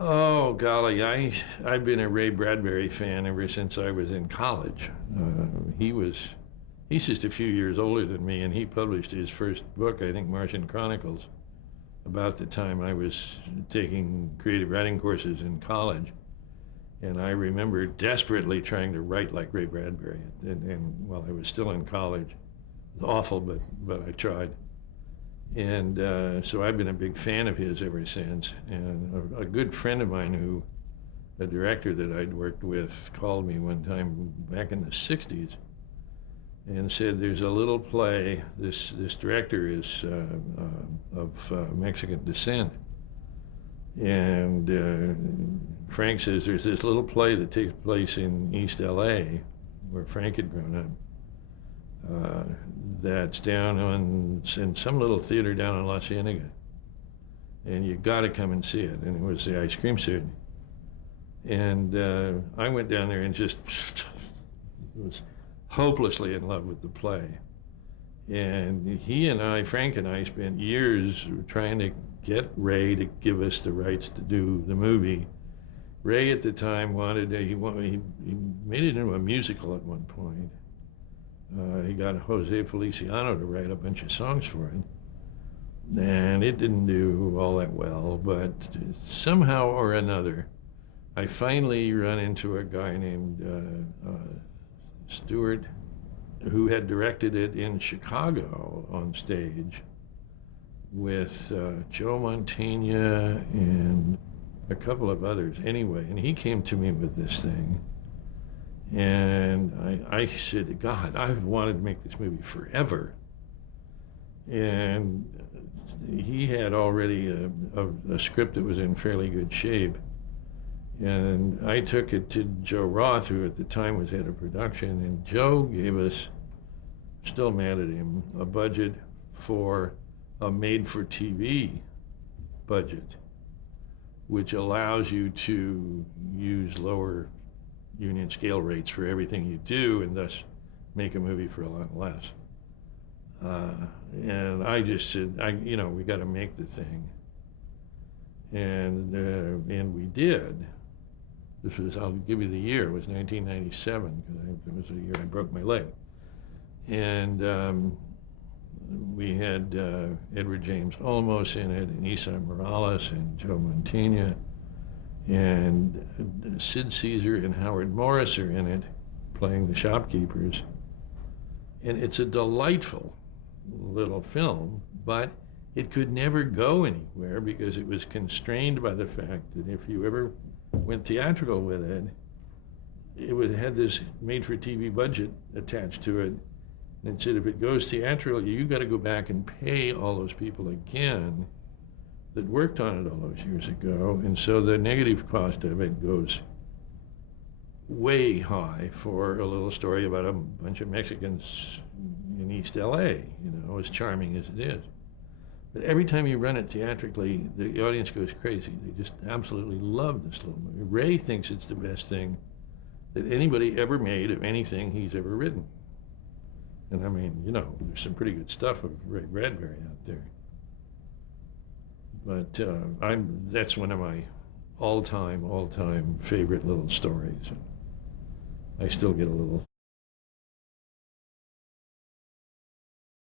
Oh, golly, I've been a Ray Bradbury fan ever since I was in college. He's just a few years older than me, and he published his first book, I think, Martian Chronicles, about the time I was taking creative writing courses in college. And I remember desperately trying to write like Ray Bradbury, and while I was still in college, it was awful, but I tried. And so I've been a big fan of his ever since. And a good friend of mine a director that I'd worked with, called me one time back in the 60s and said, there's a little play. This director is of Mexican descent. And Frank says there's this little play that takes place in East LA where Frank had grown up. That's down in some little theater down in La Cienega, and you got to come and see it. And it was the Ice Cream Suit, and I went down there and just was hopelessly in love with the play. And Frank and I, spent years trying to get Ray to give us the rights to do the movie. Ray at the time he made it into a musical at one point. He got Jose Feliciano to write a bunch of songs for it, and it didn't do all that well, but somehow or another, I finally run into a guy named Stewart, who had directed it in Chicago on stage with Joe Mantegna and a couple of others anyway, and he came to me with this thing. And I said, God, I've wanted to make this movie forever. And he had already a script that was in fairly good shape. And I took it to Joe Roth, who at the time was head of production, and Joe gave us, still mad at him, a budget for a made-for-TV budget, which allows you to use lower union scale rates for everything you do, and thus make a movie for a lot less. And I just said, we got to make the thing, and we did. This was, I'll give you the year. It was 1997, because it was the year I broke my leg, and we had Edward James Olmos in it, and Isa Morales, and Joe Mantegna, and Sid Caesar and Howard Morris are in it, playing the shopkeepers. And it's a delightful little film, but it could never go anywhere because it was constrained by the fact that if you ever went theatrical with it, had this made-for-TV budget attached to it. And it said if it goes theatrical, you got to go back and pay all those people again that worked on it all those years ago, and so the negative cost of it goes way high for a little story about a bunch of Mexicans in East LA, as charming as it is. But every time you run it theatrically, the audience goes crazy. They just absolutely love this little movie. Ray thinks it's the best thing that anybody ever made of anything he's ever written. And I mean, there's some pretty good stuff of Ray Bradbury out there. But that's one of my all-time favorite little stories. I still get a little